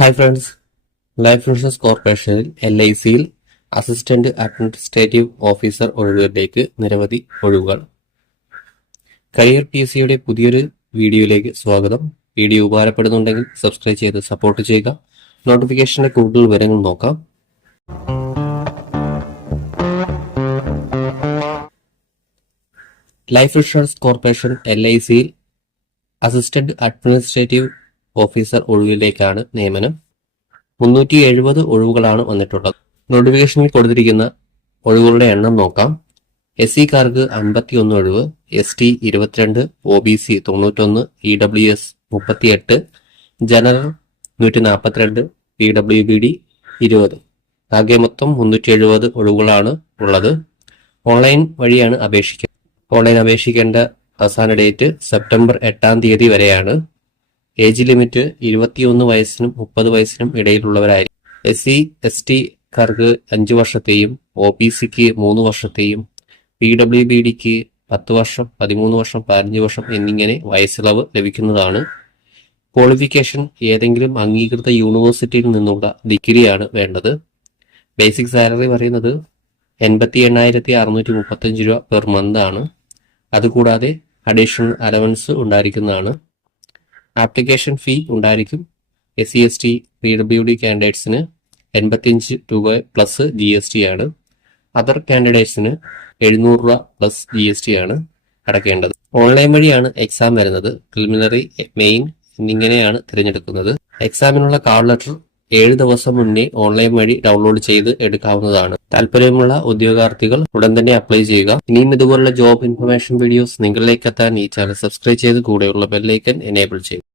Hi friends, life insurance കോർപ്പറേഷനിൽ LICയിൽ assistant administrative officer ഒഴിവിലേക്ക് നിരവധി ഒഴിവുകൾ. കരിയർ PSCയുടെ പുതിയൊരു വീഡിയോയിലേക്ക് സ്വാഗതം. വീഡിയോ ഉപകാരപ്പെടുന്നുണ്ടെങ്കിൽ സബ്സ്ക്രൈബ് ചെയ്ത് സപ്പോർട്ട് ചെയ്യുക. നോട്ടിഫിക്കേഷന്റെ കൂടുതൽ വിവരങ്ങൾ നോക്കാം. ലൈഫ് ഇൻഷുറൻസ് കോർപ്പറേഷൻ LICയിൽ അസിസ്റ്റന്റ് അഡ്മിനിസ്ട്രേറ്റീവ് ഓഫീസർ ഒഴിവിലേക്കാണ് നിയമനം. 370 ഒഴിവുകളാണ് വന്നിട്ടുള്ളത്. നോട്ടിഫിക്കേഷനിൽ കൊടുത്തിരിക്കുന്ന ഒഴിവുകളുടെ എണ്ണം നോക്കാം. SC-കാർക്ക് 51 ഒഴിവ്, ST 22, OBC 91, EWS 38, general 142, PWBD 20. ആകെ മൊത്തം 370 ഒഴിവുകളാണ് ഉള്ളത്. ഓൺലൈൻ വഴിയാണ് അപേക്ഷിക്കുക. ഓൺലൈൻ അപേക്ഷിക്കേണ്ട അവസാന ഡേറ്റ് സെപ്റ്റംബർ 8 വരെയാണ്. ഏജ് ലിമിറ്റ് 21 വയസ്സിനും 30 വയസ്സിനും ഇടയിലുള്ളവരായിരിക്കും. SC/ST-കാർക്ക് 5 വർഷത്തെയും, OBC-ക്ക് 3 വർഷത്തെയും, PWBD-ക്ക് 10 വർഷം, 13 വർഷം, 15 വർഷം എന്നിങ്ങനെ വയസ്സിളവ് ലഭിക്കുന്നതാണ്. ക്വാളിഫിക്കേഷൻ ഏതെങ്കിലും അംഗീകൃത യൂണിവേഴ്സിറ്റിയിൽ നിന്നുള്ള ഡിഗ്രിയാണ് വേണ്ടത്. ബേസിക് സാലറി പറയുന്നത് 88,635 രൂപ പെർ മന്ത് ആണ്. അതുകൂടാതെ അഡീഷണൽ അലവൻസ് ഉണ്ടായിരിക്കുന്നതാണ്. ആപ്ലിക്കേഷൻ ഫീ ഉണ്ടായിരിക്കും. SC/ST PWD കാൻഡിഡേറ്റ്സിന് 85 രൂപ പ്ലസ് GST ആണ്. അതർ കാൻഡിഡേറ്റ്സിന് 700 രൂപ പ്ലസ് GST ആണ് അടയ്ക്കേണ്ടത്. ഓൺലൈൻ വഴിയാണ് എക്സാം വരുന്നത്. പ്രിലിമിനറി, മെയിൻ എന്നിങ്ങനെയാണ് തിരഞ്ഞെടുക്കുന്നത്. എക്സാമിനുള്ള കാൾ ലെറ്റർ 7 ദിവസം മുന്നേ ഓൺലൈൻ വഴി ഡൗൺലോഡ് ചെയ്ത് എടുക്കാവുന്നതാണ്. താല്പര്യമുള്ള ഉദ്യോഗാർത്ഥികൾ ഉടൻ തന്നെ അപ്ലൈ ചെയ്യുക. ഇനിയും ഇതുപോലുള്ള ജോബ് ഇൻഫർമേഷൻ വീഡിയോസ് നിങ്ങളിലേക്ക് എത്താൻ ഈ ചാനൽ സബ്സ്ക്രൈബ് ചെയ്ത് കൂടെയുള്ള ബെല്ലൈക്കൻ എനേബിൾ ചെയ്യുക.